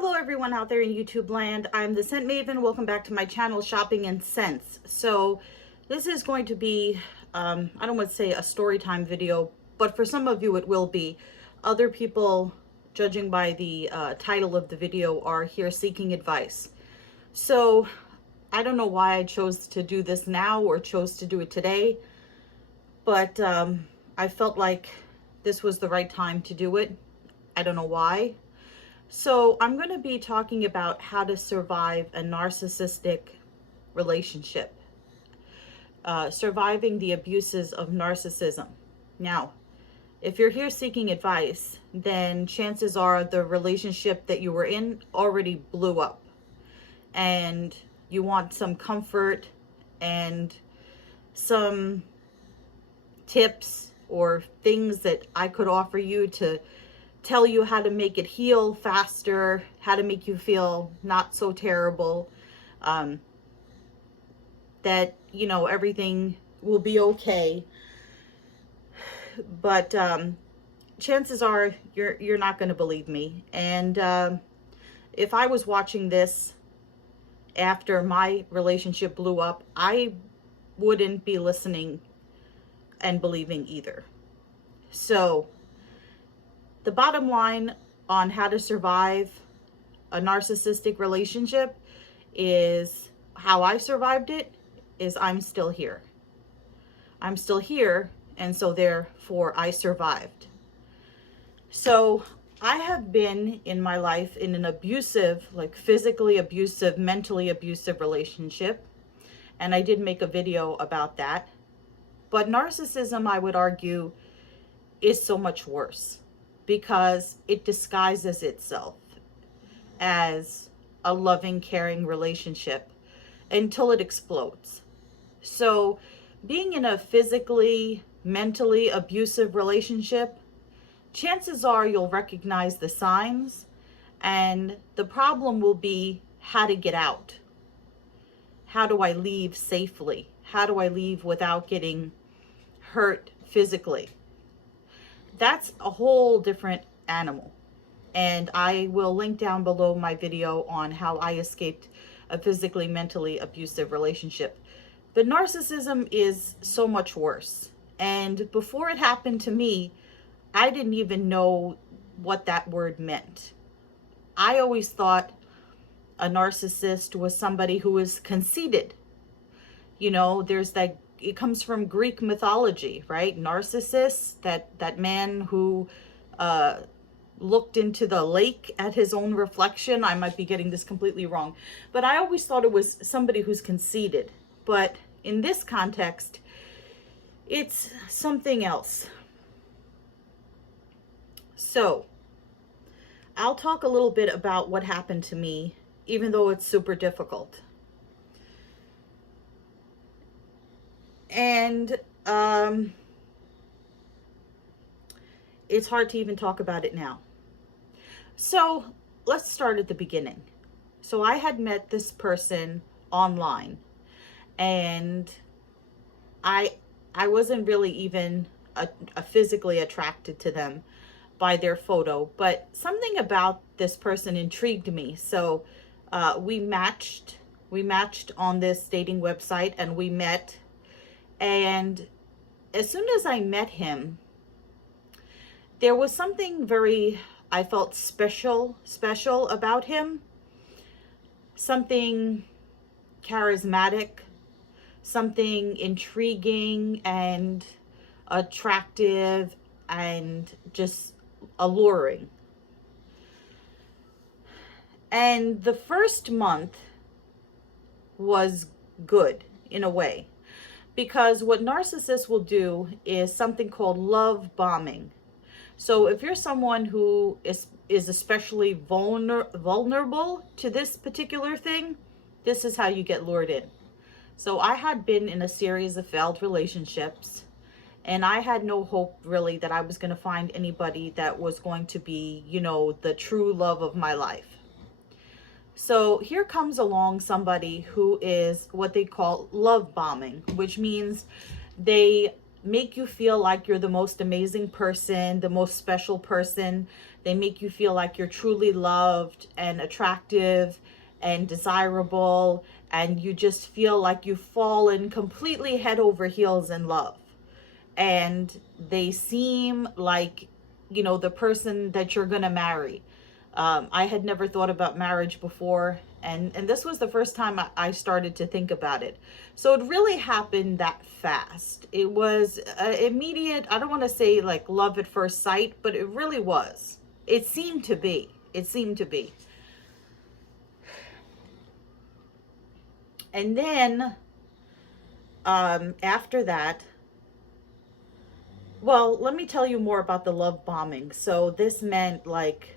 Hello everyone out there in YouTube land. I'm the Scent Maven. Welcome back to my channel, Shopping and Scents. So this is going to be, I don't want to say a story time video, but for some of you it will be. Other people, judging by the title of the video, are here seeking advice. So I don't know why I chose to do this now or chose to do it today, but I felt like this was the right time to do it. I don't know why. So I'm going to be talking about how to survive a narcissistic relationship, surviving the abuses of narcissism. Now, if you're here seeking advice, then chances are the relationship that you were in already blew up and you want some comfort and some tips or things that I could offer you to tell you how to make it heal faster, how to make you feel not so terrible, that, you know, everything will be okay. But chances are you're not going to believe me. And if I was watching this after my relationship blew up, I wouldn't be listening and believing either. So the bottom line on how to survive a narcissistic relationship is how I survived it is I'm still here. I'm still here, and so therefore I survived. So I have been in my life in an abusive, like physically abusive, mentally abusive relationship, and I did make a video about that. But narcissism, I would argue, is so much worse, because it disguises itself as a loving, caring relationship until it explodes. So being in a physically, mentally abusive relationship, chances are you'll recognize the signs, and the problem will be how to get out. How do I leave safely? How do I leave without getting hurt physically? That's a whole different animal. And I will link down below my video on how I escaped a physically, mentally abusive relationship. But narcissism is so much worse. And before it happened to me, I didn't even know what that word meant. I always thought a narcissist was somebody who is conceited. You know, there's that, it comes from Greek mythology, right? Narcissus, that man who looked into the lake at his own reflection. I might be getting this completely wrong, but I always thought it was somebody who's conceited. But in this context, it's something else. So I'll talk a little bit about what happened to me, even though it's super difficult. And it's hard to even talk about it now. So let's start at the beginning. So I had met this person online, and I wasn't really even physically attracted to them by their photo, but something about this person intrigued me. So we matched on this dating website, and we met. And as soon as I met him, there was something very, I felt special about him. Something charismatic, something intriguing and attractive and just alluring. And the first month was good in a way, because what narcissists will do is something called love bombing. So if you're someone who is especially vulnerable to this particular thing, this is how you get lured in. So I had been in a series of failed relationships, and I had no hope really that I was going to find anybody that was going to be, you know, the true love of my life. So here comes along somebody who is what they call love bombing, which means they make you feel like you're the most amazing person, the most special person. They make you feel like you're truly loved and attractive and desirable, and you just feel like you've fallen completely head over heels in love. And they seem like, the person that you're gonna marry. I had never thought about marriage before, and this was the first time I started to think about it. So it really happened that fast. It was immediate. I don't want to say like love at first sight, but it really was. It seemed to be. It seemed to be. And then after that, well, let me tell you more about the love bombing. So this meant like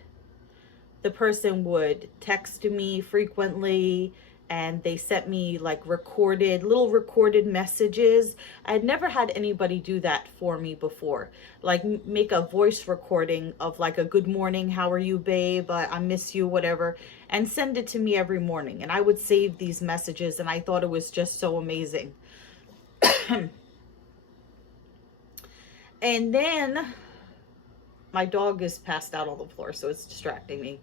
the person would text me frequently, and they sent me like little recorded messages. I had never had anybody do that for me before. Like make a voice recording of like a good morning, how are you, babe? I miss you, whatever, and send it to me every morning. And I would save these messages, and I thought it was just so amazing. And then my dog is passed out on the floor, so it's distracting me.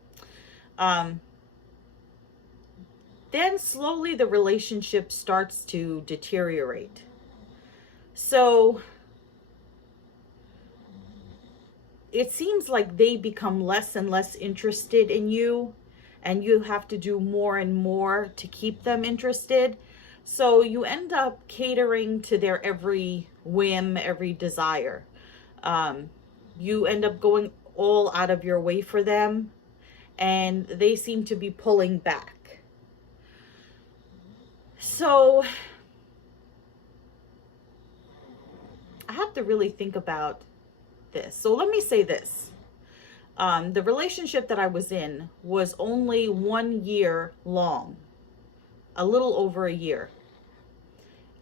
Then slowly the relationship starts to deteriorate. So it seems like they become less and less interested in you, and you have to do more and more to keep them interested. So you end up catering to their every whim, every desire. You end up going all out of your way for them, and they seem to be pulling back. So I have to really think about this. So let me say this. The relationship that I was in was only 1 year long, a little over a year.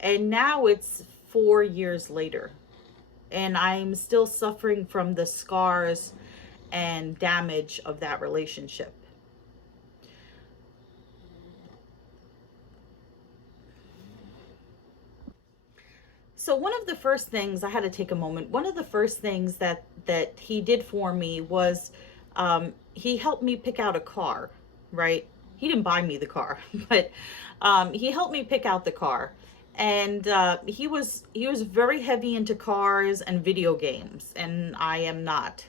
And now it's 4 years later. And I'm still suffering from the scars and damage of that relationship. So one of the first things, I had to take a moment. One of the first things that he did for me was he helped me pick out a car, right? He didn't buy me the car, but he helped me pick out the car. And he was very heavy into cars and video games, and I am not.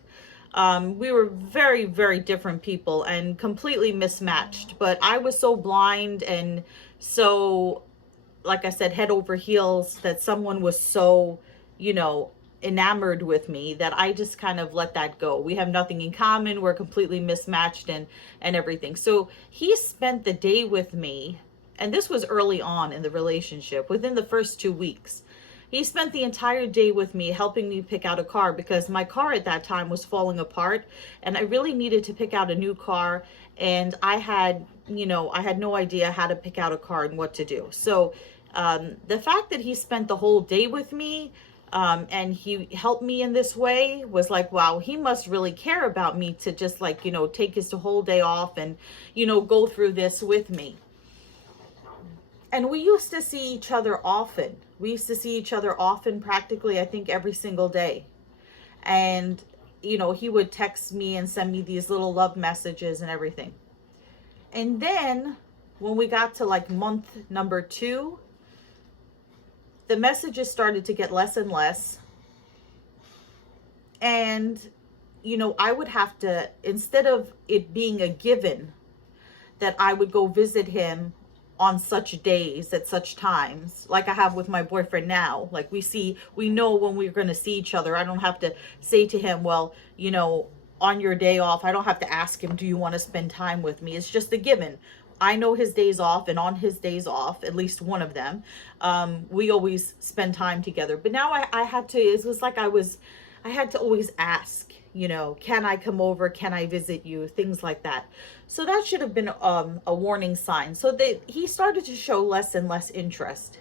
We were very, very different people and completely mismatched. But I was so blind and so, like I said, head over heels, that someone was so, enamored with me, that I just kind of let that go. We have nothing in common. We're completely mismatched and everything. So he spent the day with me, and this was early on in the relationship, within the first 2 weeks. He spent the entire day with me helping me pick out a car, because my car at that time was falling apart and I really needed to pick out a new car. And I had no idea how to pick out a car and what to do. So the fact that he spent the whole day with me and he helped me in this way was like, wow, he must really care about me to just like, take his whole day off and, go through this with me. And we used to see each other often. We used to see each other often, practically, I think, every single day. And, he would text me and send me these little love messages and everything. And then when we got to like month number 2, the messages started to get less and less. And, I would have to, instead of it being a given that I would go visit him on such days at such times, like I have with my boyfriend now. Like we know when we're going to see each other. I don't have to say to him, well, on your day off, I don't have to ask him, do you want to spend time with me? It's just a given. I know his days off, and on his days off, at least one of them, we always spend time together. But now I had to, it was like I had to always ask, can I come over? Can I visit you? Things like that. So that should have been a warning sign. So he started to show less and less interest.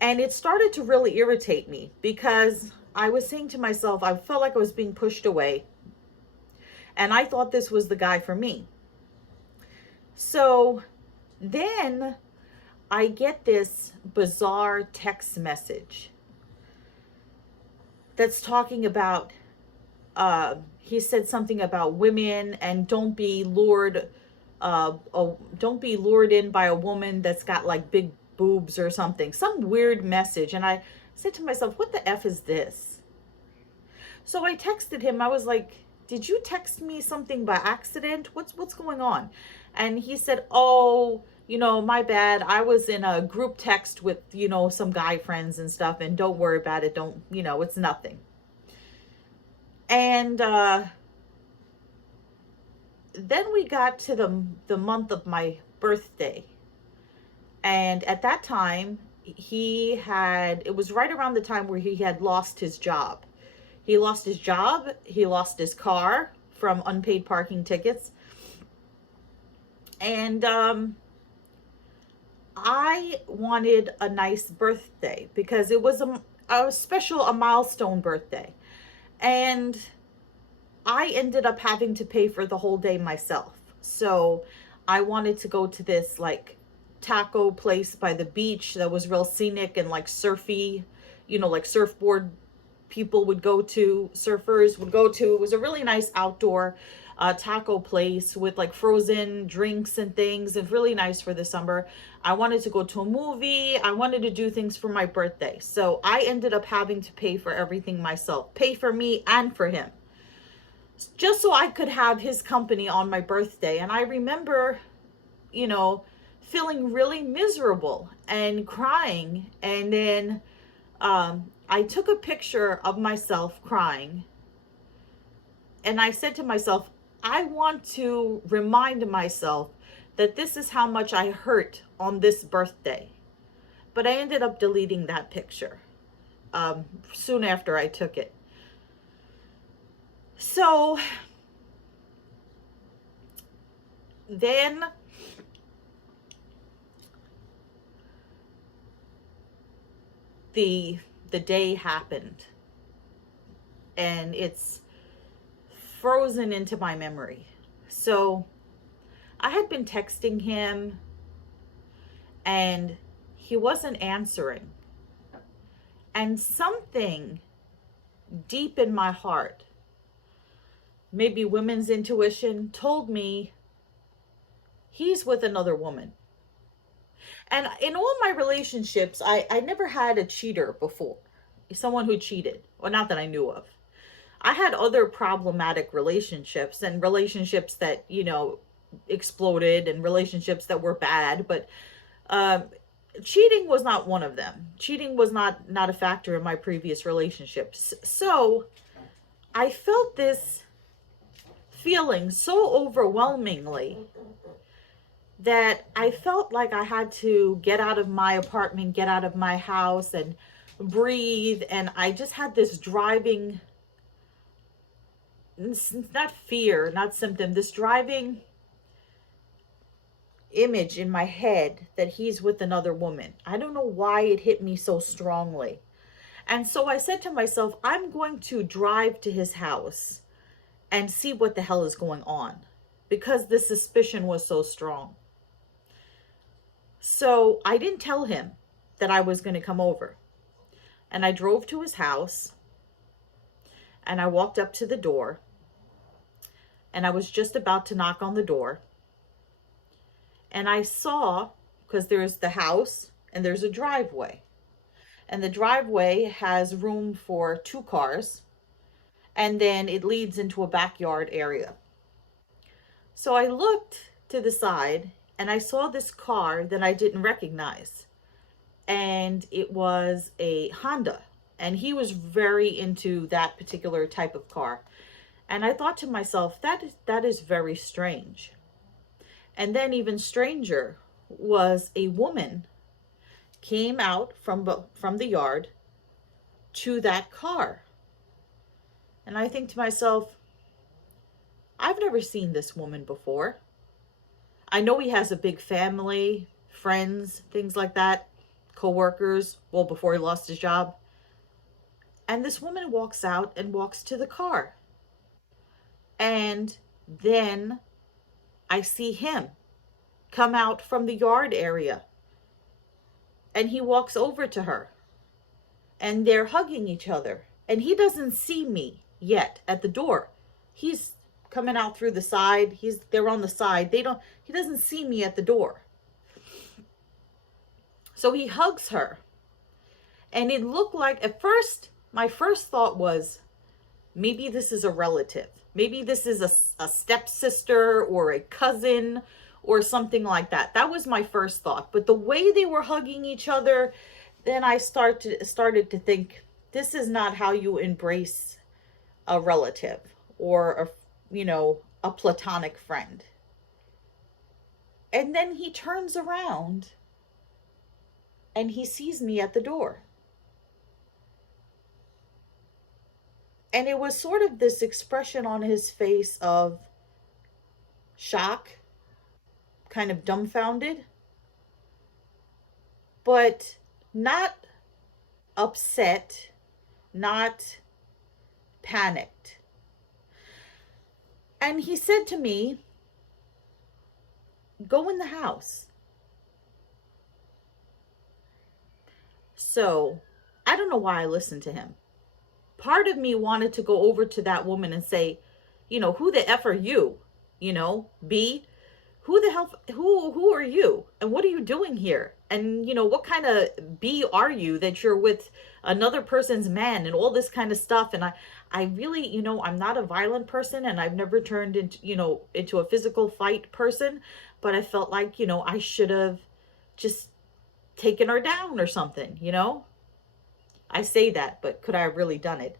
And it started to really irritate me, because I was saying to myself, I felt like I was being pushed away. And I thought this was the guy for me. So then I get this bizarre text message. that's talking about, he said something about women and don't be lured in by a woman that's got like big boobs or something, some weird message. And I said to myself, what the F is this? So I texted him. I was like, did you text me something by accident? What's going on? And he said, oh, my bad. I was in a group text with, some guy friends and stuff, and don't worry about it. Don't, it's nothing. And then we got to the month of my birthday. And at that time, it was right around the time where he had lost his job. He lost his job. He lost his car from unpaid parking tickets. And I wanted a nice birthday because it was a milestone birthday. And I ended up having to pay for the whole day myself. So I wanted to go to this like taco place by the beach that was real scenic and like surfy, like surfboard people would go to, surfers would go to. It was a really nice outdoor taco place with like frozen drinks and things, and really nice for the summer. I wanted to go to a movie. I wanted to do things for my birthday. So I ended up having to pay for everything myself, pay for me and for him, just so I could have his company on my birthday. And I remember, feeling really miserable and crying. And then I took a picture of myself crying. And I said to myself, I want to remind myself that this is how much I hurt on this birthday. But I ended up deleting that picture soon after I took it. So then the day happened, and it's frozen into my memory. So I had been texting him and he wasn't answering. And something deep in my heart, maybe women's intuition, told me he's with another woman. And in all my relationships, I never had a cheater before, someone who cheated, or not that I knew of. I had other problematic relationships, and relationships that, exploded, and relationships that were bad, but cheating was not one of them. Cheating was not a factor in my previous relationships. So I felt this feeling so overwhelmingly that I felt like I had to get out of my apartment, get out of my house, and breathe. And I just had this driving, not fear, not symptom, this driving image in my head that he's with another woman. I don't know why it hit me so strongly. And so I said to myself, I'm going to drive to his house and see what the hell is going on, because the suspicion was so strong. So I didn't tell him that I was going to come over. And I drove to his house, and I walked up to the door, and I was just about to knock on the door. And I saw, because there's the house and there's a driveway, and the driveway has room for 2 cars, and then it leads into a backyard area. So I looked to the side and I saw this car that I didn't recognize, and it was a Honda, and he was very into that particular type of car. And I thought to myself, that is very strange. And then even stranger was a woman came out from the yard to that car. And I think to myself, I've never seen this woman before. I know he has a big family, friends, things like that, co-workers, well, before he lost his job. And this woman walks out and walks to the car. And then I see him come out from the yard area, and he walks over to her, and they're hugging each other. and he doesn't see me yet at the door. He's coming out through the side. They're on the side. He doesn't see me at the door. So he hugs her. And it looked like, at first, my first thought was, maybe this is a relative. Maybe this is a stepsister or a cousin or something like that. That was my first thought. But the way they were hugging each other, then I started to think, this is not how you embrace a relative or a platonic friend. And then he turns around and he sees me at the door. And it was sort of this expression on his face of shock, kind of dumbfounded, but not upset, not panicked. And he said to me, go in the house. So I don't know why I listened to him. Part of me wanted to go over to that woman and say, who the F are you? B, who the hell, who are you? And what are you doing here? And, what kind of B are you that you're with another person's man and all this kind of stuff? And I really, I'm not a violent person, and I've never turned into a physical fight person, but I felt like, I should have just taken her down or something, I say that, but could I have really done it?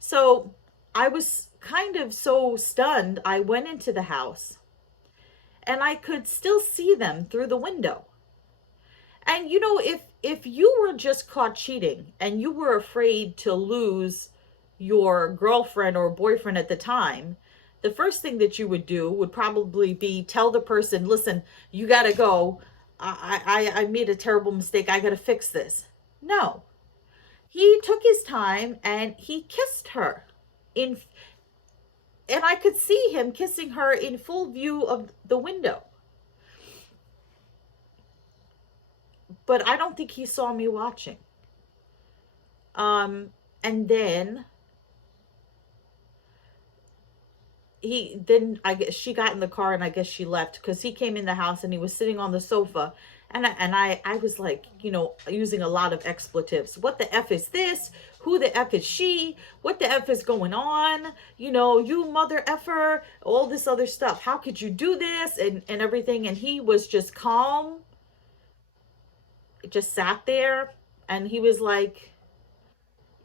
So I was kind of so stunned. I went into the house and I could still see them through the window. And if you were just caught cheating and you were afraid to lose your girlfriend or boyfriend at the time, the first thing that you would do would probably be tell the person, listen, you got to go. I made a terrible mistake. I got to fix this. No. He took his time and he kissed her and I could see him kissing her in full view of the window. But I don't think he saw me watching. And then I guess she got in the car and I guess she left because he came in the house and he was sitting on the sofa. And I was like, using a lot of expletives. What the F is this? Who the F is she? What the F is going on? You mother effer, all this other stuff. How could you do this? And everything. And he was just calm, just sat there. And he was like,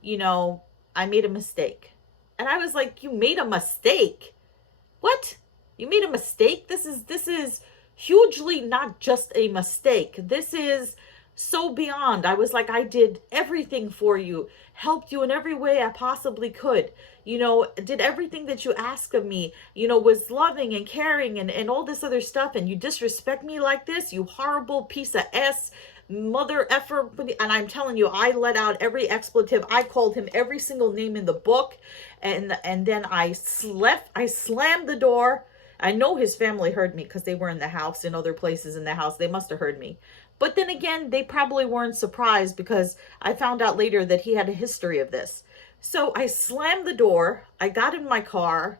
I made a mistake. And I was like, you made a mistake? What? You made a mistake? This is hugely not just a mistake. This is so beyond. I was like, I did everything for you, helped you in every way I possibly could, did everything that you asked of me, was loving and caring and all this other stuff. And you disrespect me like this, you horrible piece of S, mother effer. And I'm telling you, I let out every expletive. I called him every single name in the book. And then I slammed the door. I know his family heard me because they were in the house, in other places in the house. They must have heard me. But then again, they probably weren't surprised because I found out later that he had a history of this. So I slammed the door. I got in my car.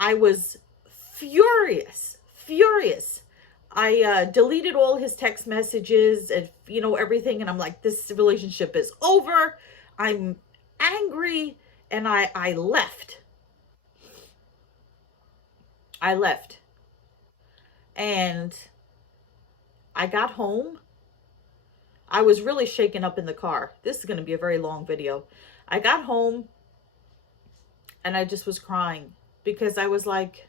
I was furious. I deleted all his text messages and, everything. And I'm like, this relationship is over. I'm angry. And I left. And I got home. I was really shaken up in the car. This is going to be a very long video. I got home and I just was crying because I was like,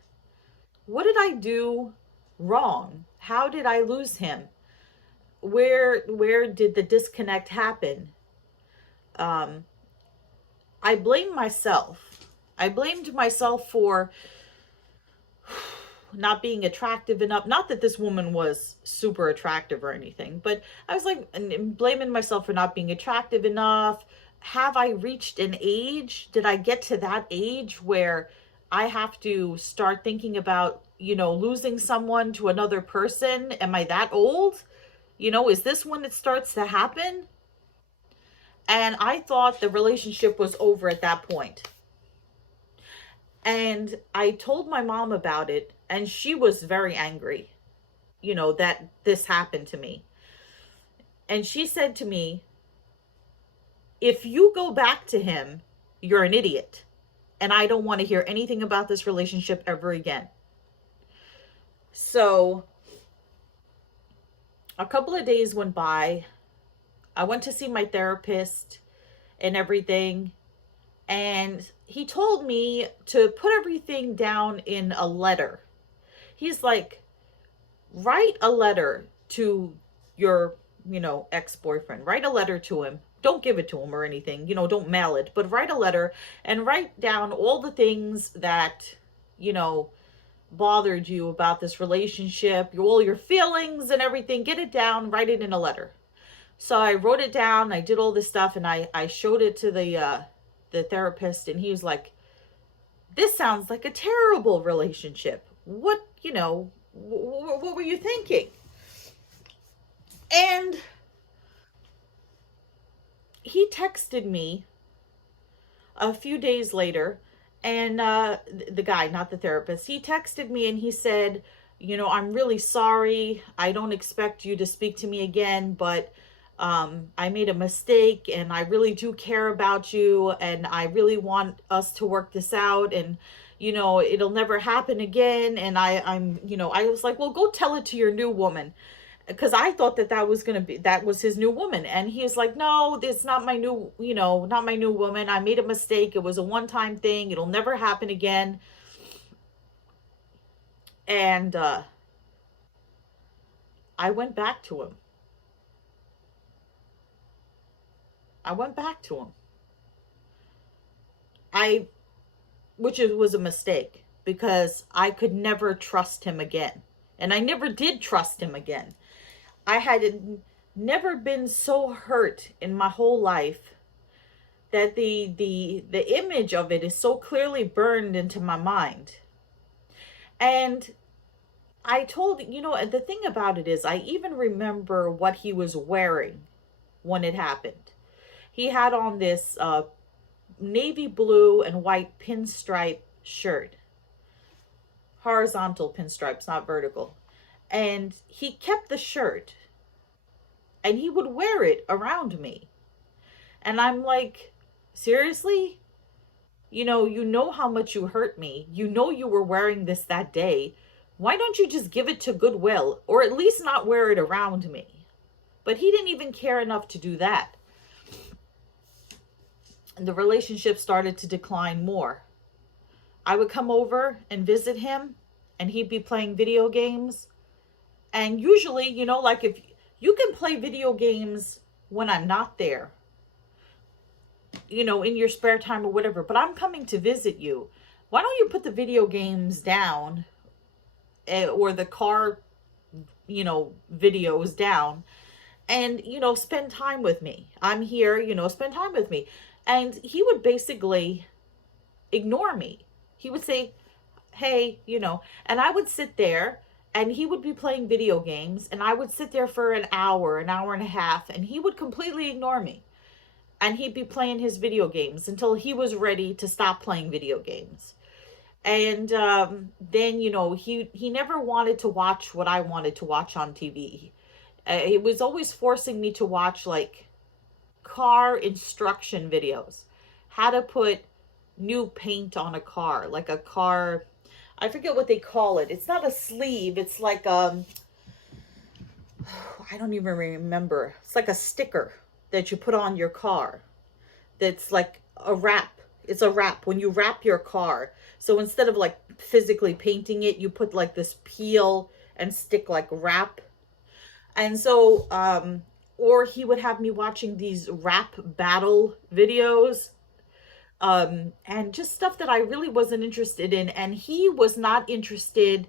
what did I do wrong? How did I lose him? Where did the disconnect happen? I blamed myself. I blamed myself for not being attractive enough. Not that this woman was super attractive or anything, but I was like blaming myself for not being attractive enough. Have I reached an age? Did I get to that age where I have to start thinking about, losing someone to another person? Am I that old? Is this when it starts to happen? And I thought the relationship was over at that point. And I told my mom about it, and she was very angry, that this happened to me. And she said to me, if you go back to him, you're an idiot. And I don't want to hear anything about this relationship ever again. So a couple of days went by. I went to see my therapist and everything. And he told me to put everything down in a letter. He's like, write a letter to your, ex-boyfriend. Write a letter to him. Don't give it to him or anything. Don't mail it. But write a letter and write down all the things that, bothered you about this relationship, all your feelings and everything. Get it down. Write it in a letter. So I wrote it down. I did all this stuff, and I showed it to the therapist, and he was like, this sounds like a terrible relationship. What were you thinking? And he texted me a few days later, and the guy, not the therapist, he texted me and he said, I'm really sorry. I don't expect you to speak to me again, but I made a mistake, and I really do care about you, and I really want us to work this out, and it'll never happen again. And I was like, well, go tell it to your new woman, because I thought that was his new woman. And he was like, no, it's not my new, not my new woman. I made a mistake. It was a one-time thing. It'll never happen again. And I went back to him. Which was a mistake, because I could never trust him again. And I never did trust him again. I had never been so hurt in my whole life that the image of it is so clearly burned into my mind. And I told, the thing about it is, I even remember what he was wearing when it happened. He had on this navy blue and white pinstripe shirt. Horizontal pinstripes, not vertical. And he kept the shirt, and he would wear it around me. And I'm like, seriously? You know how much you hurt me. You were wearing this that day. Why don't you just give it to Goodwill, or at least not wear it around me? But he didn't even care enough to do that. And the relationship started to decline more. I would come over and visit him, and he'd be playing video games. And usually, like, if you can play video games when I'm not there, in your spare time or whatever, but I'm coming to visit you. Why don't you put the video games down, or the car, videos down, and, spend time with me. I'm here, spend time with me. And he would basically ignore me. He would say, hey, and I would sit there, and he would be playing video games, and I would sit there for an hour and a half, and he would completely ignore me. And he'd be playing his video games until he was ready to stop playing video games. And then, he never wanted to watch what I wanted to watch on TV. He was always forcing me to watch, like, car instruction videos. How to put new paint on a car. Like a car, I forget what they call it. It's not a sleeve. It's like, I don't even remember. It's like a sticker that you put on your car. That's like a wrap. It's a wrap when you wrap your car. So instead of like physically painting it, you put like this peel and stick like wrap. And so, or he would have me watching these rap battle videos, and just stuff that I really wasn't interested in. And he was not interested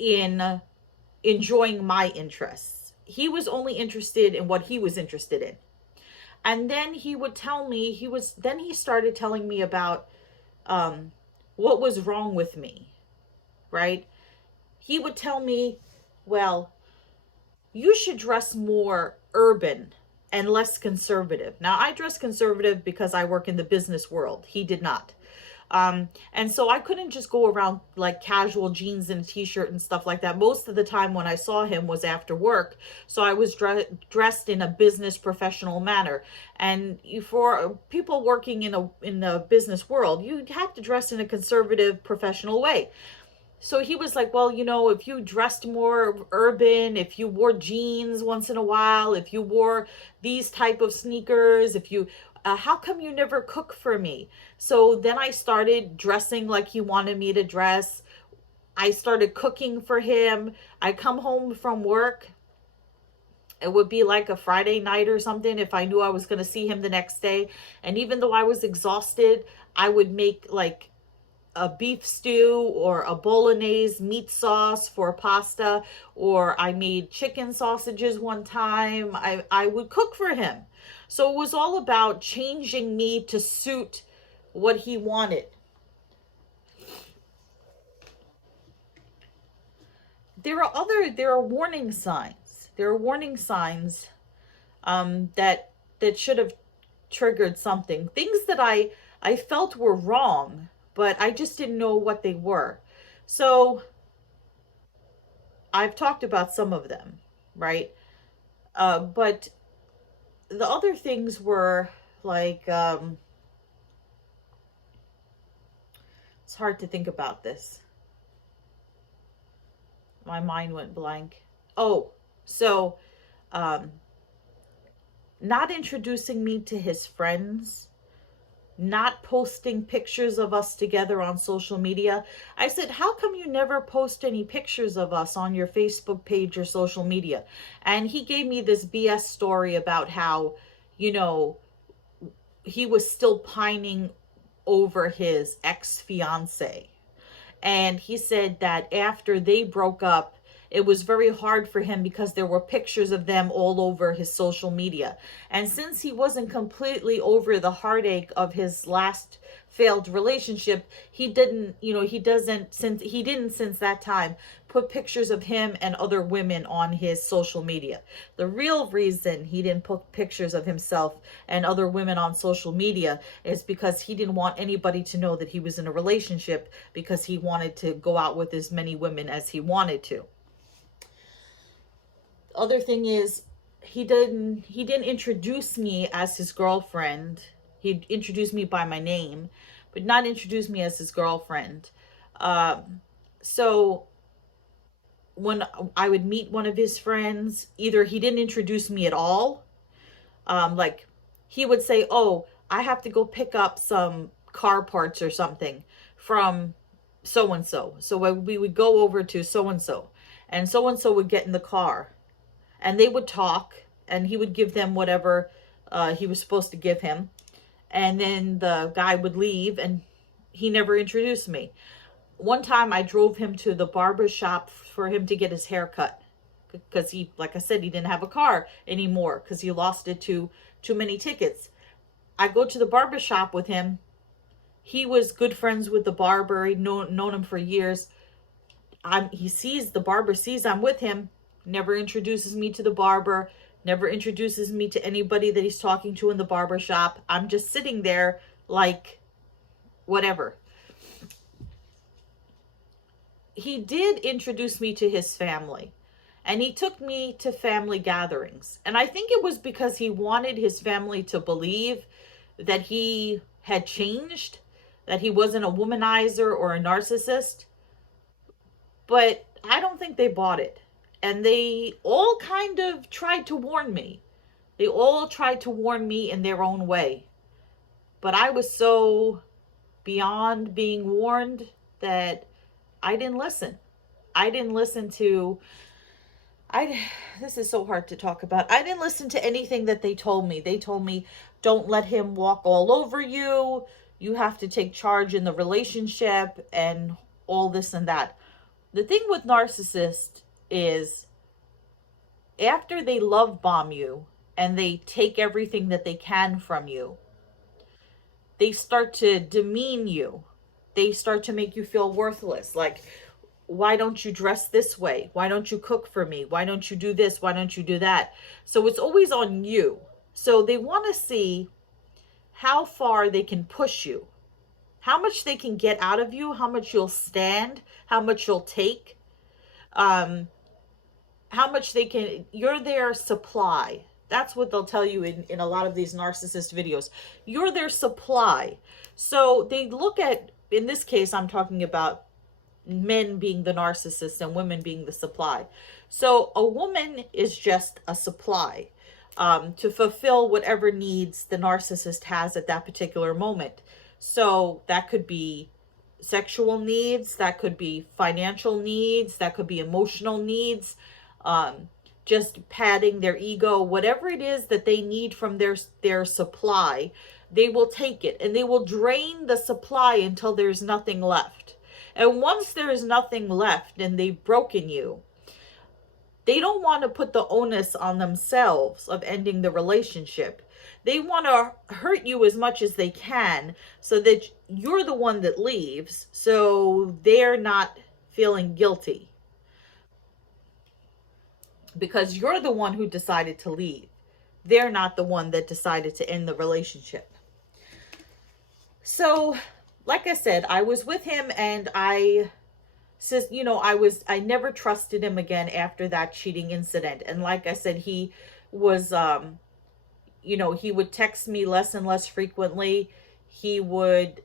in enjoying my interests. He was only interested in what he was interested in. And then he would tell me, he started telling me about what was wrong with me, right? He would tell me, well, you should dress more urban and less conservative. Now, I dress conservative because I work in the business world. He did not. And so I couldn't just go around like casual jeans and a t-shirt and stuff like that. Most of the time when I saw him was after work. So I was dressed in a business professional manner. And for people working in the business world, you have to dress in a conservative professional way. So he was like, well, if you dressed more urban, if you wore jeans once in a while, if you wore these type of sneakers, if you, how come you never cook for me? So then I started dressing like he wanted me to dress. I started cooking for him. I come home from work. It would be like a Friday night or something if I knew I was going to see him the next day. And even though I was exhausted, I would make like a beef stew or a bolognese meat sauce for pasta, or I made chicken sausages one time. I would cook for him. So it was all about changing me to suit what he wanted. There are warning signs. There are warning signs that should have triggered something. Things that I felt were wrong, but I just didn't know what they were. So I've talked about some of them, right? But the other things were like, it's hard to think about this. My mind went blank. Oh, so not introducing me to his friends, not posting pictures of us together on social media. I said, how come you never post any pictures of us on your Facebook page or social media? And he gave me this BS story about how, he was still pining over his ex-fiance. And he said that after they broke up, it was very hard for him because there were pictures of them all over his social media. And since he wasn't completely over the heartache of his last failed relationship, he didn't since that time put pictures of him and other women on his social media. The real reason he didn't put pictures of himself and other women on social media is because he didn't want anybody to know that he was in a relationship, because he wanted to go out with as many women as he wanted to. Other thing is, he didn't introduce me as his girlfriend. He introduced me by my name, but not introduce me as his girlfriend. So when I would meet one of his friends, either he didn't introduce me at all. Like he would say, oh, I have to go pick up some car parts or something from so-and-so. So we would go over to so-and-so, and so-and-so would get in the car. And they would talk, and he would give them whatever he was supposed to give him. And then the guy would leave, and he never introduced me. One time I drove him to the barber shop for him to get his hair cut, because he, like I said, he didn't have a car anymore because he lost it to too many tickets. I go to the barber shop with him. He was good friends with the barber. He'd known him for years. The barber sees I'm with him, never introduces me to the barber, never introduces me to anybody that he's talking to in the barber shop. I'm just sitting there like whatever. He did introduce me to his family, and he took me to family gatherings. And I think it was because he wanted his family to believe that he had changed, that he wasn't a womanizer or a narcissist. But I don't think they bought it. And they all kind of tried to warn me. They all tried to warn me in their own way. But I was so beyond being warned that I didn't listen. I didn't listen to... This is so hard to talk about. I didn't listen to anything that they told me. They told me, don't let him walk all over you. You have to take charge in the relationship and all this and that. The thing with narcissists is, after they love bomb you and they take everything that they can from you, they start to demean you. They start to make you feel worthless. Like, why don't you dress this way? Why don't you cook for me? Why don't you do this? Why don't you do that? So it's always on you. So they want to see how far they can push you, how much they can get out of you, how much you'll stand, how much you'll take, um, how much they can, you're their supply. That's what they'll tell you in a lot of these narcissist videos. You're their supply. So they look at, in this case, I'm talking about men being the narcissist and women being the supply. So a woman is just a supply, to fulfill whatever needs the narcissist has at that particular moment. So that could be sexual needs, that could be financial needs, that could be emotional needs, um, just padding their ego, whatever it is that they need from their supply, they will take it and they will drain the supply until there's nothing left. And once there is nothing left and they've broken you, they don't want to put the onus on themselves of ending the relationship. They want to hurt you as much as they can so that you're the one that leaves, so they're not feeling guilty because you're the one who decided to leave. They're not the one that decided to end the relationship. So, like I said, I was with him and I never trusted him again after that cheating incident. And like I said, he was, he would text me less and less frequently. He would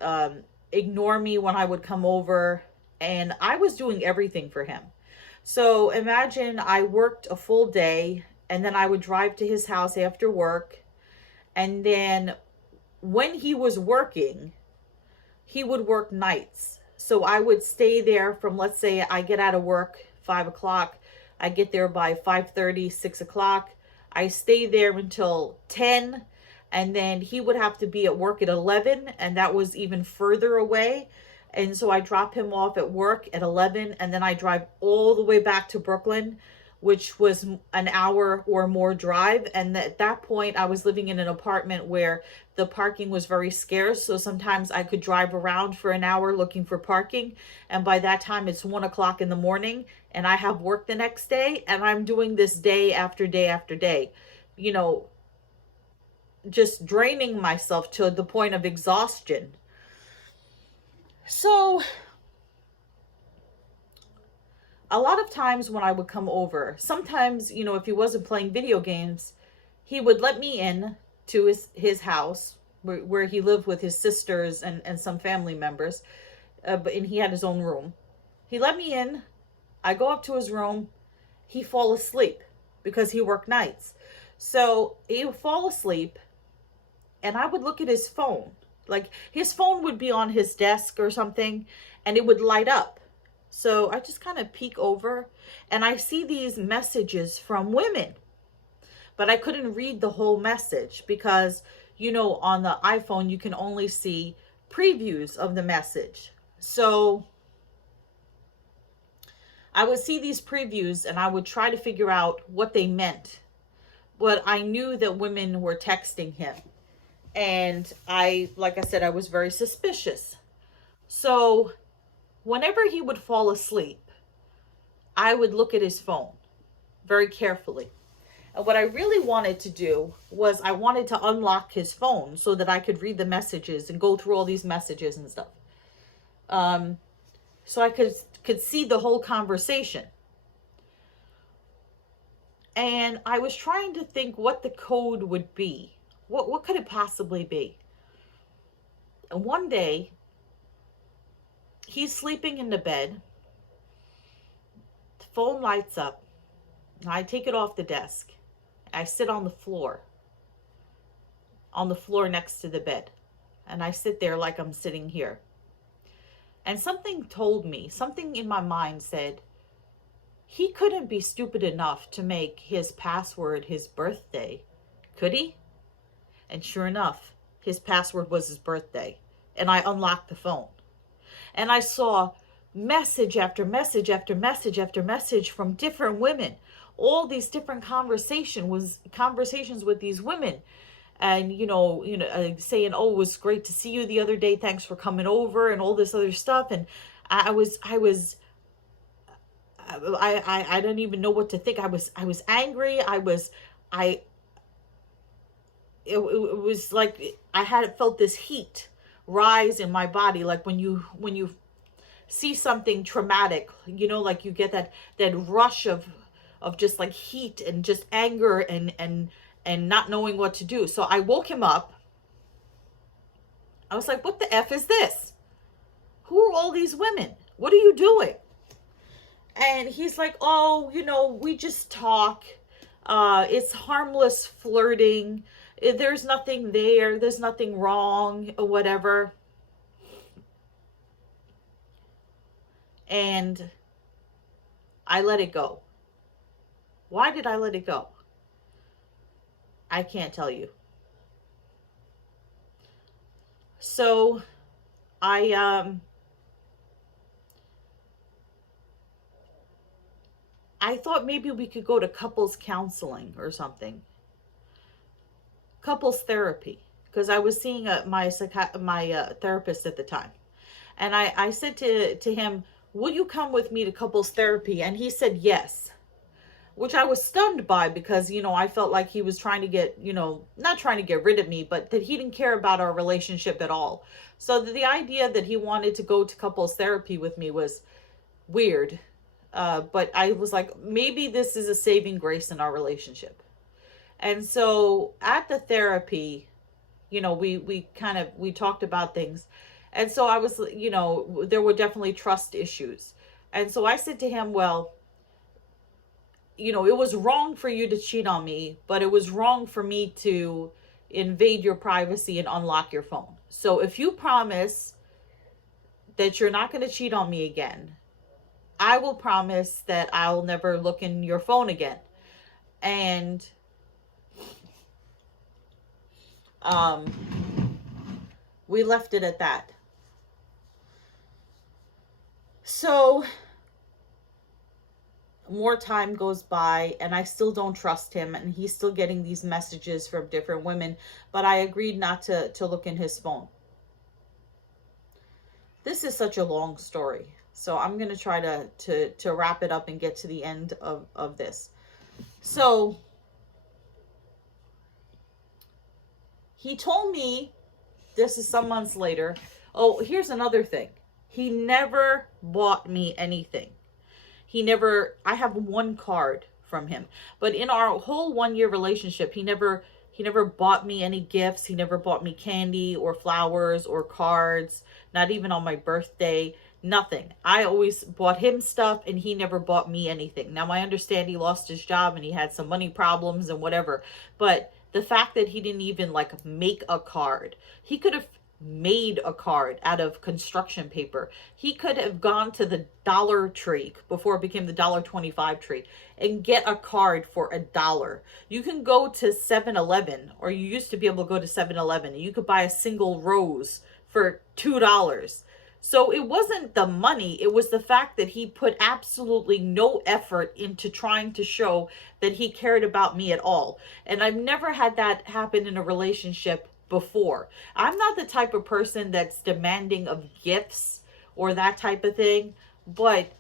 ignore me when I would come over, and I was doing everything for him. So imagine I worked a full day and then I would drive to his house after work. And then when he was working, he would work nights. So I would stay there from, let's say I get out of work 5 o'clock. I get there by 5:30, 6 o'clock. I stay there until 10. And then he would have to be at work at 11. And that was even further away. And so I drop him off at work at 11. And then I drive all the way back to Brooklyn, which was an hour or more drive. And at that point, I was living in an apartment where the parking was very scarce. So sometimes I could drive around for an hour looking for parking. And by that time, it's 1 o'clock in the morning and I have work the next day. And I'm doing this day after day after day, just draining myself to the point of exhaustion. So a lot of times when I would come over, sometimes, if he wasn't playing video games, he would let me in to his house where he lived with his sisters and some family members. And he had his own room. He let me in. I go up to his room. He fall asleep because he worked nights. So he would fall asleep and I would look at his phone. Like his phone would be on his desk or something and it would light up. So I just kind of peek over and I see these messages from women, but I couldn't read the whole message because, on the iPhone, you can only see previews of the message. So I would see these previews and I would try to figure out what they meant. But I knew that women were texting him. And like I said, I was very suspicious. So whenever he would fall asleep, I would look at his phone very carefully. And what I really wanted to do was I wanted to unlock his phone so that I could read the messages and go through all these messages and stuff. So I could see the whole conversation. And I was trying to think what the code would be. What could it possibly be? And one day, he's sleeping in the bed. The phone lights up. I take it off the desk. I sit on the floor next to the bed. And I sit there like I'm sitting here. And something told me, something in my mind said, he couldn't be stupid enough to make his password his birthday, could he? And sure enough, his password was his birthday. And I unlocked the phone. And I saw message after message after message after message from different women. All these different conversations with these women. And, saying, oh, it was great to see you the other day. Thanks for coming over and all this other stuff. And I didn't even know what to think. I was angry. it was like I had felt this heat rise in my body, like when you see something traumatic, like you get that rush of just like heat and just anger and not knowing what to do. So I woke him up. I was like, what the F is this? Who are all these women? What are you doing? And he's like, oh, we just talk. It's harmless flirting. There's nothing there. There's nothing wrong or whatever. And I let it go. Why did I let it go? I can't tell you. So I thought maybe we could go to couples counseling or something. Couples therapy, because I was seeing my therapist at the time. And I said to him, will you come with me to couples therapy? And he said yes, which I was stunned by, because, I felt like he was trying to get, not trying to get rid of me, but that he didn't care about our relationship at all. So the idea that he wanted to go to couples therapy with me was weird. But I was like, maybe this is a saving grace in our relationship. And so at the therapy, we talked about things. And so I was, there were definitely trust issues. And so I said to him, well, it was wrong for you to cheat on me, but it was wrong for me to invade your privacy and unlock your phone. So if you promise that you're not going to cheat on me again, I will promise that I'll never look in your phone again. And we left it at that. So more time goes by and I still don't trust him, and he's still getting these messages from different women, but I agreed not to look in his phone. This is such a long story, so I'm going to try to wrap it up and get to the end of this. So he told me, this is some months later, oh, here's another thing. He never bought me anything. I have one card from him, but in our whole 1-year relationship, he never bought me any gifts. He never bought me candy or flowers or cards, not even on my birthday, nothing. I always bought him stuff and he never bought me anything. Now I understand he lost his job and he had some money problems and whatever, but the fact that he didn't even make a card, he could have made a card out of construction paper. He could have gone to the Dollar Tree before it became the $1.25 tree and get a card for $1. You can go to 7-Eleven, or you used to be able to go to 7-Eleven, and you could buy a single rose for $2. So it wasn't the money, it was the fact that he put absolutely no effort into trying to show that he cared about me at all. And I've never had that happen in a relationship before. I'm not the type of person that's demanding of gifts or that type of thing, but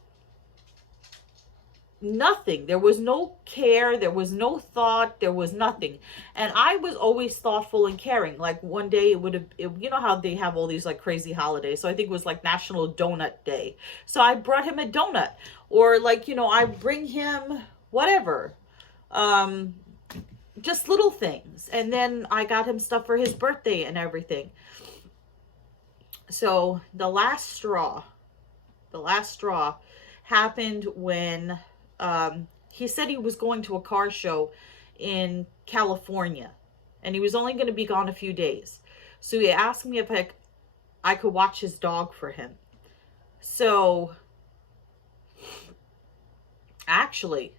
nothing. There was no care, there was no thought, there was nothing. And I was always thoughtful and caring. Like one day you know how they have all these crazy holidays. So I think it was National Donut Day. So I brought him a donut, or I bring him whatever. Just little things. And then I got him stuff for his birthday and everything. So the last straw happened when he said he was going to a car show in California and he was only going to be gone a few days. So he asked me if I could watch his dog for him. So actually,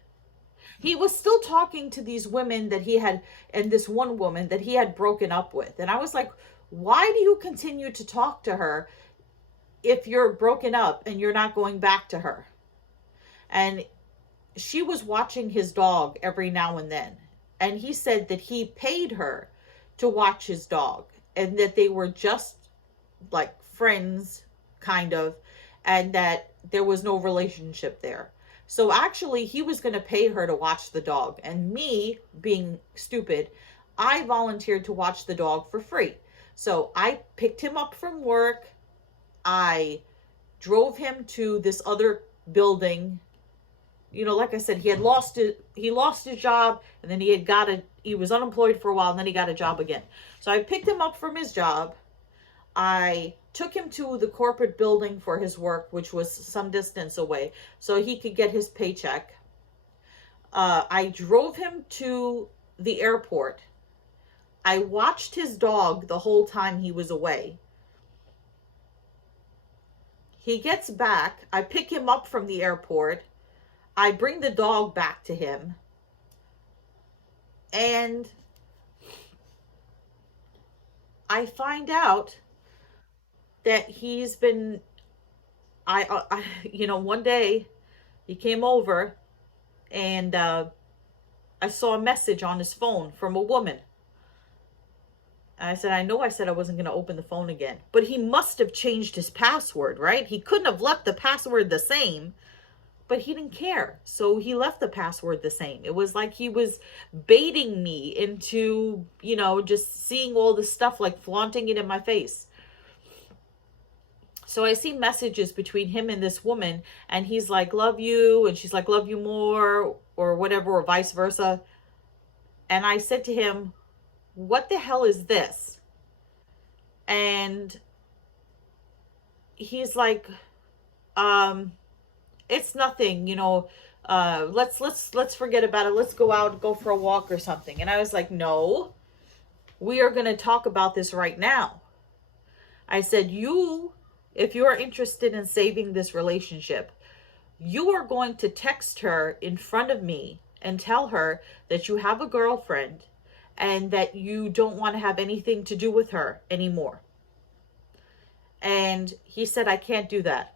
he was still talking to these women that he had, and this one woman that he had broken up with. And I was like, why do you continue to talk to her if you're broken up and you're not going back to her? And she was watching his dog every now and then. And he said that he paid her to watch his dog and that they were just friends, kind of, and that there was no relationship there. So actually, he was going to pay her to watch the dog. And me, being stupid, I volunteered to watch the dog for free. So I picked him up from work. I drove him to this other building. You know, like I said, he lost his job, and then he was unemployed for a while, and then he got a job again. So I picked him up from his job. I took him to the corporate building for his work, which was some distance away, so he could get his paycheck. I drove him to the airport. I watched his dog the whole time he was away. He gets back. I pick him up from the airport. I bring the dog back to him. And I find out that he's been, one day he came over and I saw a message on his phone from a woman. And I said, I said I wasn't going to open the phone again. But he must have changed his password, right? He couldn't have left the password the same, but he didn't care. So he left the password the same. It was like he was baiting me into, just seeing all this stuff, like flaunting it in my face. So I see messages between him and this woman, and he's like, love you, and she's like, love you more, or whatever, or vice versa. And I said to him, what the hell is this? And he's like, it's nothing, let's forget about it. Let's go out, go for a walk or something. And I was like, no, we are going to talk about this right now. I said, if you are interested in saving this relationship, you are going to text her in front of me and tell her that you have a girlfriend and that you don't want to have anything to do with her anymore. And he said, I can't do that.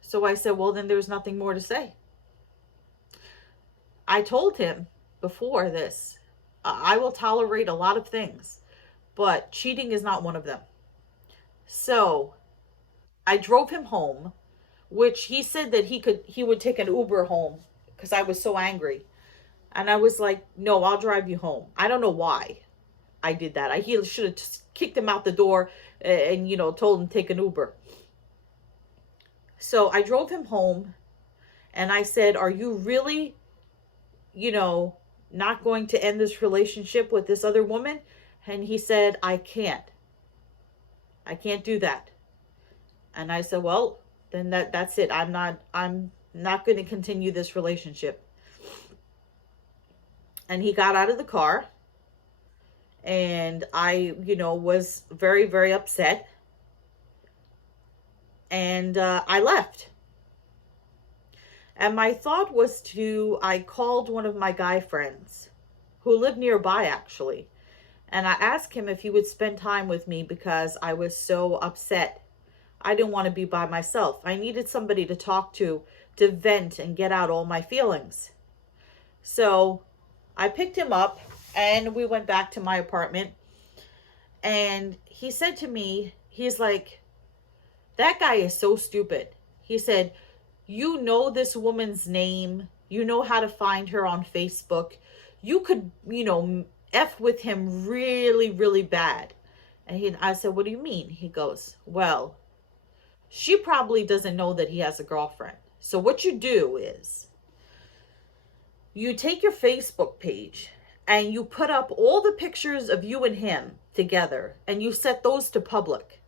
So I said, well, then there's nothing more to say. I told him before this, I will tolerate a lot of things, but cheating is not one of them. So I drove him home, which he said that he would take an Uber home because I was so angry. And I was like, no, I'll drive you home. I don't know why I did that. He should have just kicked him out the door and, told him to take an Uber. So I drove him home and I said, are you really, not going to end this relationship with this other woman? And he said, I can't do that. And I said, well, then that's it. I'm not going to continue this relationship. And he got out of the car, and I, was very, very upset. And I left. And my thought was I called one of my guy friends who lived nearby, actually. And I asked him if he would spend time with me because I was so upset. I didn't want to be by myself. I needed somebody to talk to vent and get out all my feelings. So I picked him up and we went back to my apartment. And he said to me, he's like, that guy is so stupid. He said, you know this woman's name. You know how to find her on Facebook. You could, F with him really, really bad. And I said, what do you mean? He goes, well, she probably doesn't know that he has a girlfriend. So what you do is you take your Facebook page and you put up all the pictures of you and him together and you set those to public.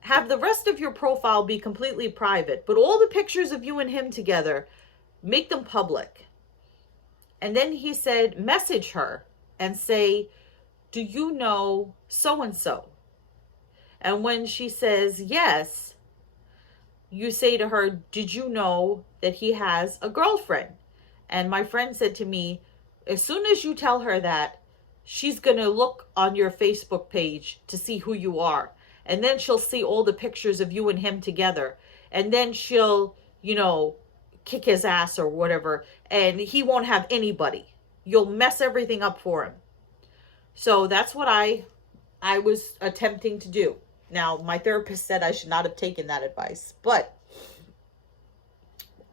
Have the rest of your profile be completely private, but all the pictures of you and him together, make them public. And then he said, message her and say, do you know so-and-so? And when she says yes, you say to her, did you know that he has a girlfriend? And my friend said to me, as soon as you tell her that, she's going to look on your Facebook page to see who you are. And then she'll see all the pictures of you and him together. And then she'll, kick his ass or whatever. And he won't have anybody. You'll mess everything up for him. So that's what I was attempting to do. Now, my therapist said I should not have taken that advice. But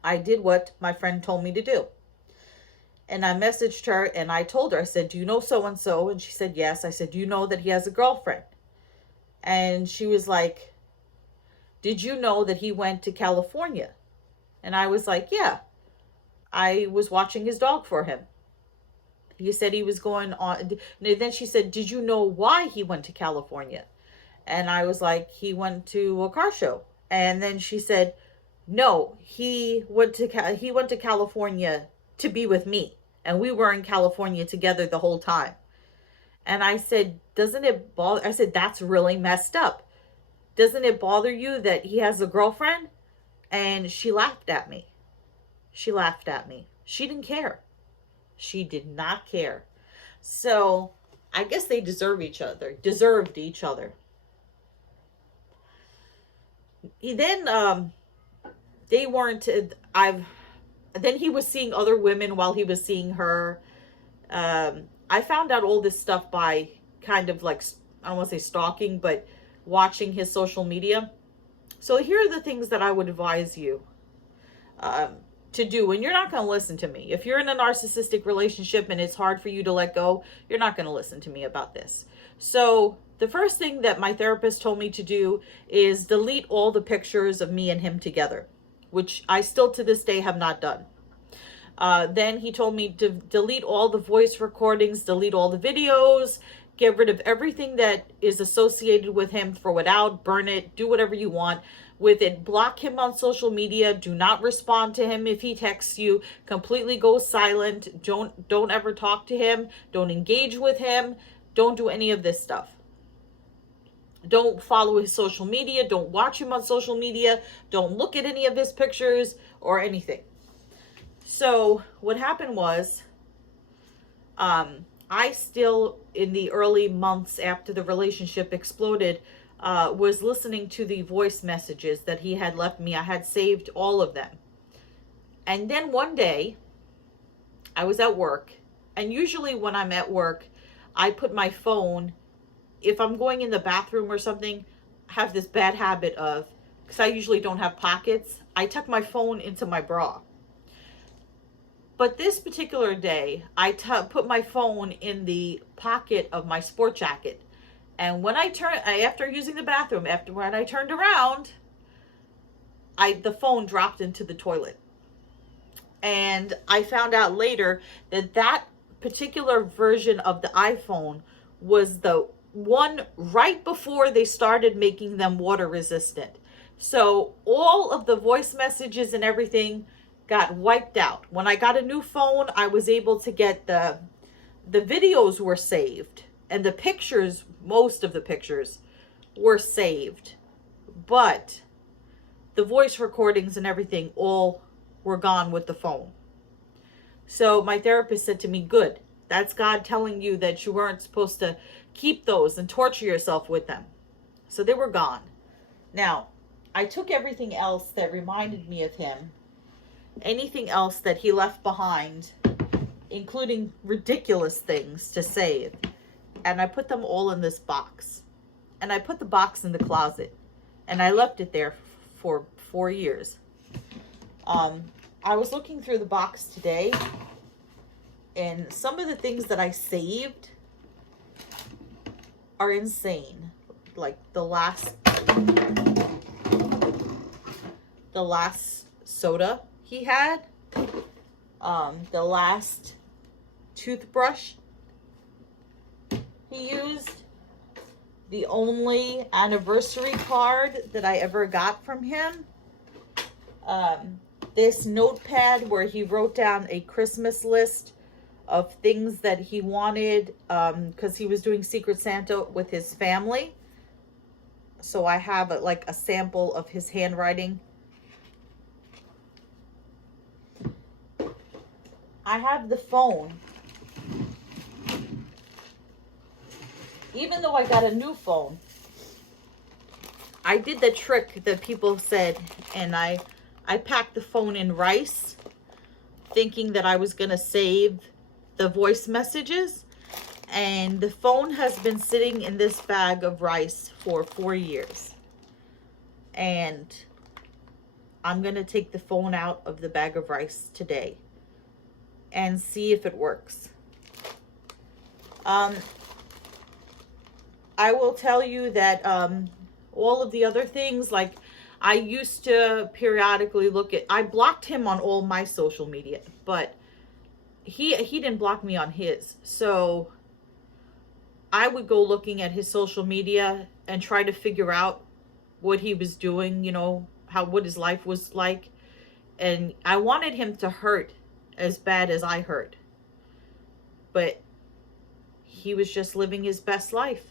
I did what my friend told me to do. And I messaged her and I told her, I said, do you know so-and-so? And she said, yes. I said, do you know that he has a girlfriend? And she was like, did you know that he went to California? And I was like, yeah, I was watching his dog for him. He said he was going on. And then she said, did you know why he went to California? And I was like, he went to a car show. And then she said, no, he went to California to be with me. And we were in California together the whole time. And I said, doesn't it bother? I said, that's really messed up. Doesn't it bother you that he has a girlfriend? And she laughed at me. She laughed at me. She didn't care. She did not care. So I guess they deserved each other. Then they weren't. Then he was seeing other women while he was seeing her. I found out all this stuff by kind of like, I don't want to say stalking, but watching his social media. So here are the things that I would advise you to do. And you're not going to listen to me. If you're in a narcissistic relationship and it's hard for you to let go, you're not going to listen to me about this. So the first thing that my therapist told me to do is delete all the pictures of me and him together, which I still to this day have not done. Then he told me to delete all the voice recordings, delete all the videos, get rid of everything that is associated with him, throw it out, burn it, do whatever you want with it. Block him on social media. Do not respond to him if he texts you. Completely go silent. Don't ever talk to him. Don't engage with him. Don't do any of this stuff. Don't follow his social media. Don't watch him on social media. Don't look at any of his pictures or anything. So what happened was, I still, in the early months after the relationship exploded, was listening to the voice messages that he had left me. I had saved all of them. And then one day, I was at work. And usually when I'm at work, I put my phone, if I'm going in the bathroom or something, I have this bad habit of, because I usually don't have pockets, I tuck my phone into my bra. But this particular day, I put my phone in the pocket of my sport jacket. And when after using the bathroom, when I turned around, the phone dropped into the toilet. And I found out later that particular version of the iPhone was the one right before they started making them water resistant. So all of the voice messages and everything got wiped out. When I got a new phone, I was able to get the videos were saved, and the pictures, most of the pictures were saved, but the voice recordings and everything all were gone with the phone. So my therapist said to me, good, that's God telling you that you weren't supposed to keep those and torture yourself with them. So they were gone. Now, I took everything else that reminded me of him, anything else that he left behind, including ridiculous things to save, and I put them all in this box. And I put the box in the closet, and I left it there for 4 years. I was looking through the box today, and some of the things that I saved are insane. Like the last soda he had, the last toothbrush he used, the only anniversary card that I ever got from him, this notepad where he wrote down a Christmas list of things that he wanted, because he was doing Secret Santa with his family. So I have like a sample of his handwriting. I have the phone. Even though I got a new phone, I did the trick that people said, and I packed the phone in rice, thinking that I was going to save the voice messages. And the phone has been sitting in this bag of rice for 4 years. And I'm going to take the phone out of the bag of rice today. and see if it works. I will tell you that all of the other things, like I used to periodically look at, I blocked him on all my social media, but he didn't block me on his. So I would go looking at his social media and try to figure out what he was doing, you know, what his life was like. And I wanted him to hurt as bad as I hurt. But he was just living his best life.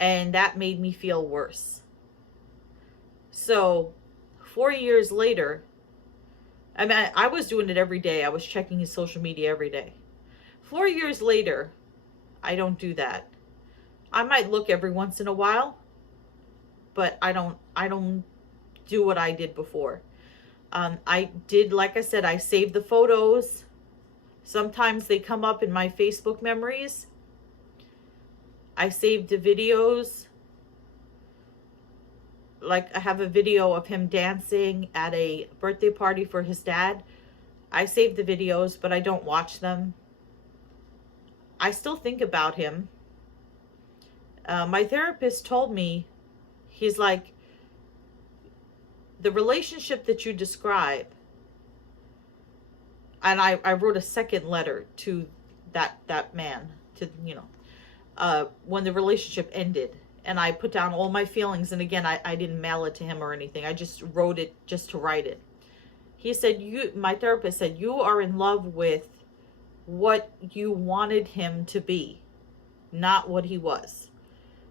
And that made me feel worse. So 4 years later, I mean, I was doing it every day. I was checking his social media every day. 4 years later, I don't do that. I might look every once in a while, but I don't do what I did before. I did, like I said, I saved the photos. Sometimes they come up in my Facebook memories. I saved the videos. Like I have a video of him dancing at a birthday party for his dad. I saved the videos, but I don't watch them. I still think about him. My therapist told me, he's like, the relationship that you describe, and I wrote a second letter to that man, to, you know, when the relationship ended, and I put down all my feelings, and again, I didn't mail it to him or anything. I just wrote it just to write it. He said, my therapist said, you are in love with what you wanted him to be, not what he was.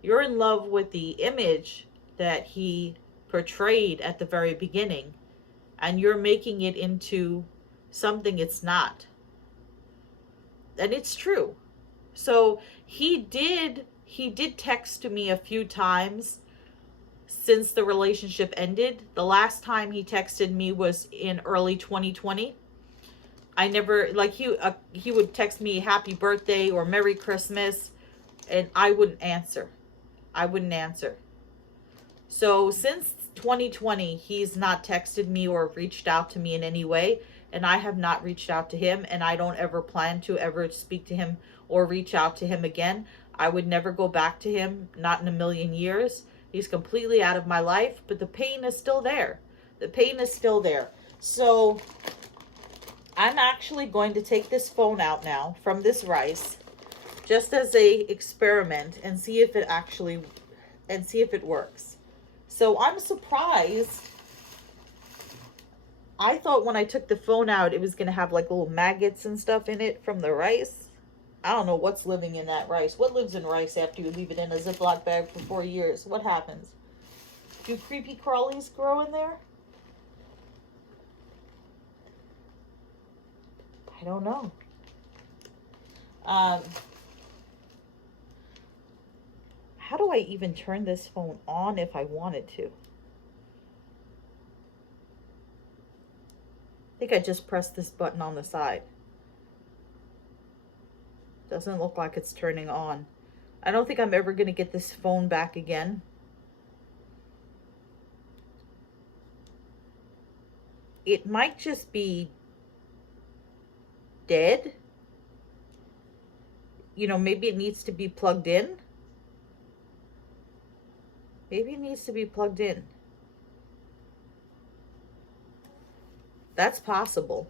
You're in love with the image that he portrayed at the very beginning, and you're making it into something it's not. And it's true. So he did text to me a few times since the relationship ended. The last time he texted me was in early 2020. I never, like, he would text me happy birthday or Merry Christmas, and I wouldn't answer. So since 2020, he's not texted me or reached out to me in any way, and I have not reached out to him, and I don't ever plan to ever speak to him or reach out to him again. I would never go back to him, not in a million years. He's completely out of my life, but the pain is still there. The pain is still there. So I'm actually going to take this phone out now from this rice, just as a experiment, and see if it works. So I'm surprised. I thought when I took the phone out, it was going to have like little maggots and stuff in it from the rice. I don't know what's living in that rice. What lives in rice after you leave it in a Ziploc bag for 4 years? What happens? Do creepy crawlies grow in there? I don't know. How do I even turn this phone on if I wanted to? I think I just pressed this button on the side. Doesn't look like it's turning on. I don't think I'm ever going to get this phone back again. It might just be dead. You know, maybe it needs to be plugged in. Maybe it needs to be plugged in. That's possible.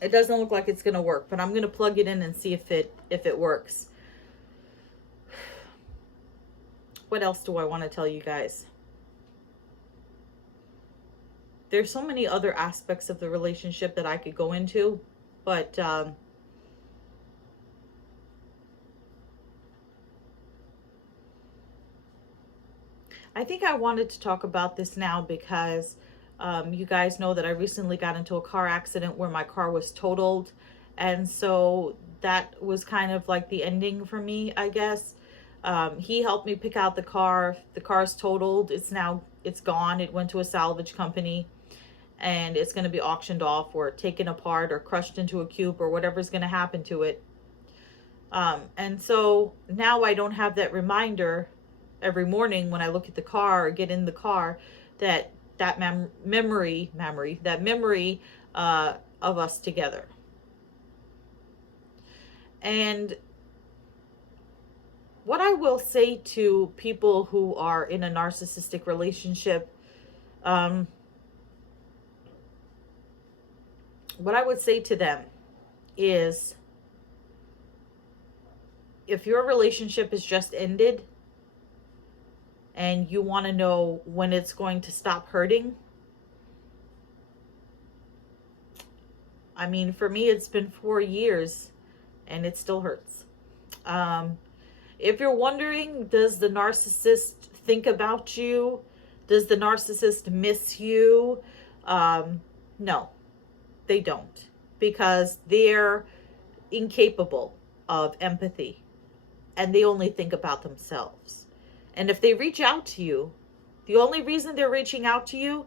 It doesn't look like it's going to work, but I'm going to plug it in and see if it works. What else do I want to tell you guys? There's so many other aspects of the relationship that I could go into, but I think I wanted to talk about this now because you guys know that I recently got into a car accident where my car was totaled. And so that was kind of like the ending for me, I guess. He helped me pick out the car. The car's totaled. It's gone. It went to a salvage company. And it's going to be auctioned off or taken apart or crushed into a cube or whatever's going to happen to it. And so now I don't have that reminder every morning when I look at the car or get in the car that that memory of us together. And what I will say to people who are in a narcissistic relationship, what I would say to them is, if your relationship is just ended and you want to know when it's going to stop hurting, I mean, for me, it's been 4 years and it still hurts. If you're wondering, does the narcissist think about you? Does the narcissist miss you? No, they don't, because they're incapable of empathy and they only think about themselves. And if they reach out to you, the only reason they're reaching out to you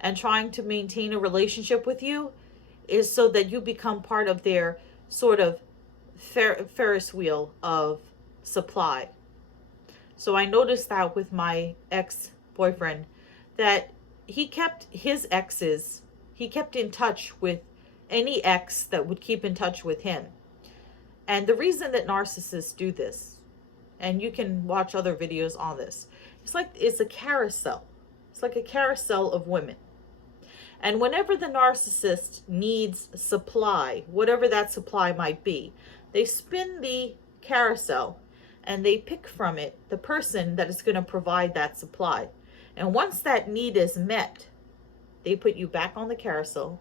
and trying to maintain a relationship with you is so that you become part of their sort of Ferris wheel of supply. So I noticed that with my ex-boyfriend, that he kept in touch with any ex that would keep in touch with him. And the reason that narcissists do this, and you can watch other videos on this, it's a carousel. It's like a carousel of women. And whenever the narcissist needs supply, whatever that supply might be, they spin the carousel and they pick from it the person that is going to provide that supply. And once that need is met, they put you back on the carousel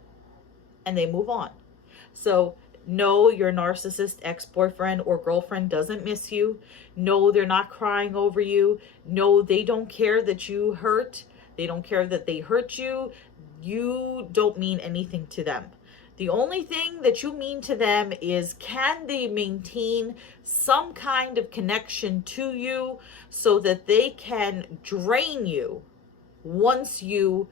and they move on. So no, your narcissist ex-boyfriend or girlfriend doesn't miss you. No, they're not crying over you. No, they don't care that you hurt. They don't care that they hurt you. You don't mean anything to them. The only thing that you mean to them is, can they maintain some kind of connection to you so that they can drain you once you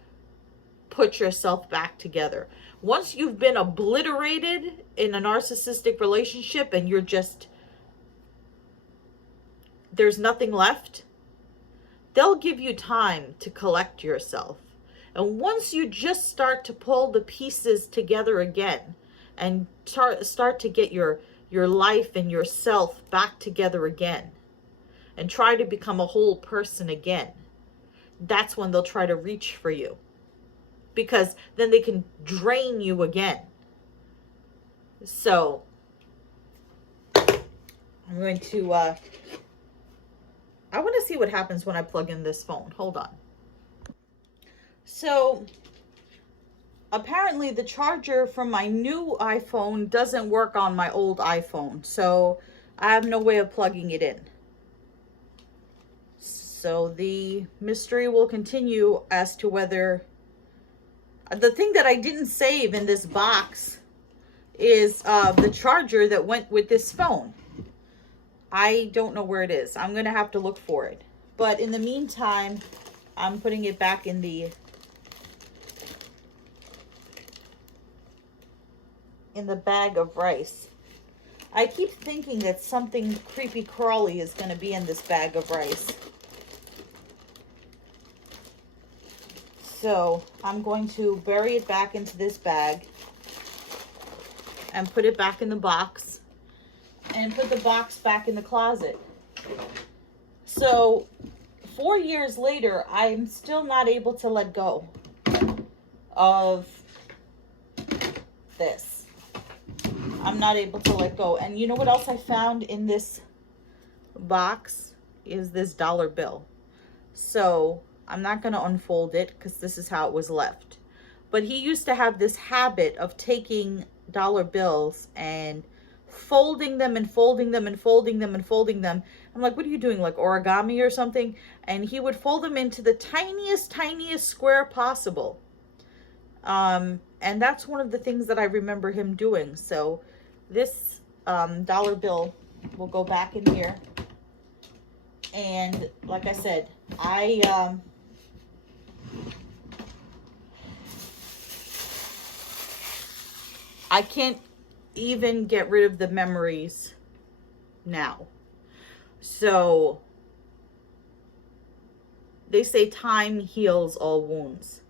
put yourself back together. Once you've been obliterated in a narcissistic relationship and there's nothing left, they'll give you time to collect yourself. And once you just start to pull the pieces together again and start to get your life and yourself back together again and try to become a whole person again, that's when they'll try to reach for you, because then they can drain you again. So I'm going to I want to see what happens when I plug in this phone. Hold on. So apparently the charger from my new iPhone doesn't work on my old iPhone, so I have no way of plugging it in. So the mystery will continue as to whether... The thing that I didn't save in this box is the charger that went with this phone. I don't know where it is. I'm going to have to look for it. But in the meantime, I'm putting it back in the bag of rice. I keep thinking that something creepy crawly is going to be in this bag of rice. So I'm going to bury it back into this bag and put it back in the box and put the box back in the closet. So 4 years later, I'm still not able to let go of this. I'm not able to let go. And you know what else I found in this box is this dollar bill. So I'm not going to unfold it because this is how it was left. But he used to have this habit of taking dollar bills and folding them and folding them and folding them and folding them. I'm like, what are you doing, like origami or something? And he would fold them into the tiniest square possible. And that's one of the things that I remember him doing. So this dollar bill will go back in here. And like I said, I can't even get rid of the memories now. So they say time heals all wounds.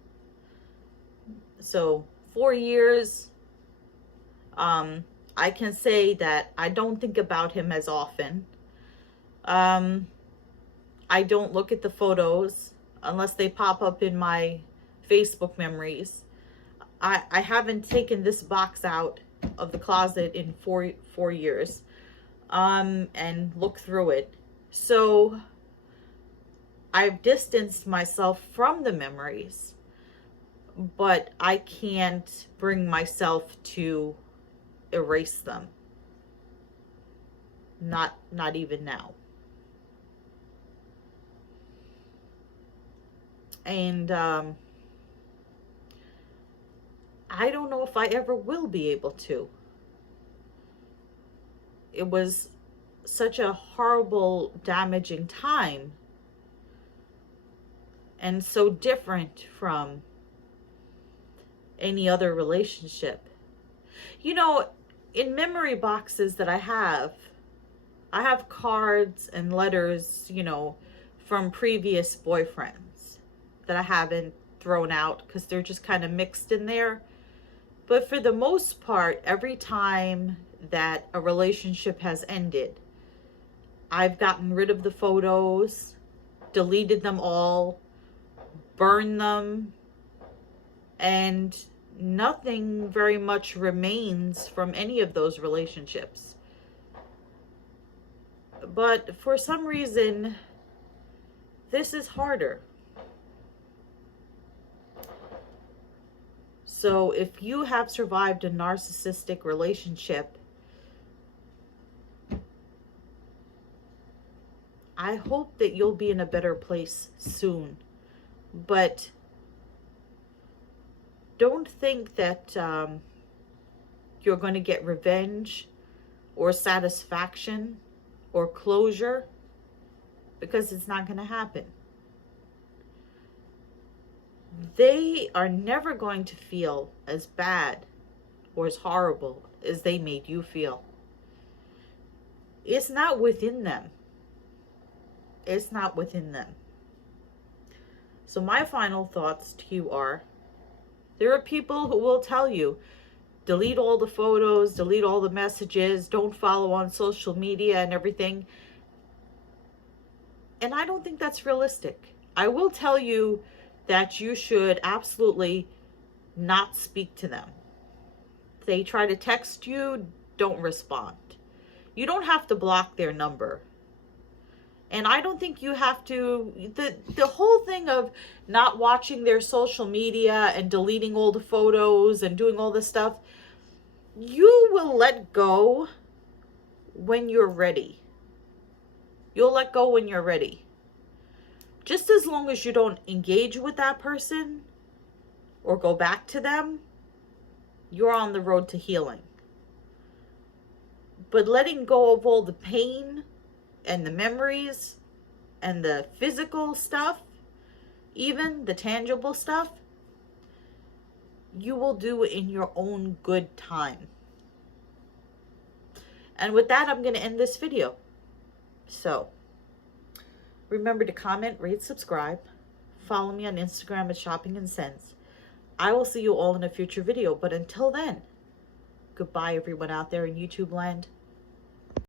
So 4 years, I can say that I don't think about him as often. Um, I don't look at the photos unless they pop up in my Facebook memories. I haven't taken this box out of the closet in four years, and looked through it. So I've distanced myself from the memories, but I can't bring myself to erase them. Not even now. And I don't know if I ever will be able to. It was such a horrible, damaging time, and so different from any other relationship. You know, in memory boxes that I have cards and letters, from previous boyfriends that I haven't thrown out because they're just kind of mixed in there. But for the most part, every time that a relationship has ended, I've gotten rid of the photos, deleted them all, burned them, and nothing very much remains from any of those relationships. But for some reason, this is harder. So if you have survived a narcissistic relationship, I hope that you'll be in a better place soon. But don't think that you're going to get revenge or satisfaction or closure, because it's not going to happen. They are never going to feel as bad or as horrible as they made you feel. It's not within them. It's not within them. So my final thoughts to you are, there are people who will tell you, delete all the photos, delete all the messages, don't follow on social media and everything. And I don't think that's realistic. I will tell you that you should absolutely not speak to them. If they try to text you, don't respond. You don't have to block their number. And I don't think you have to, the whole thing of not watching their social media and deleting all the photos and doing all this stuff, you will let go when you're ready. You'll let go when you're ready. Just as long as you don't engage with that person or go back to them, you're on the road to healing. But letting go of all the pain and the memories and the physical stuff, even the tangible stuff, you will do it in your own good time. And with that, I'm going to end this video. So, remember to comment, rate, subscribe. Follow me on Instagram at Shopping and Sense. I will see you all in a future video. But until then, goodbye everyone out there in YouTube land.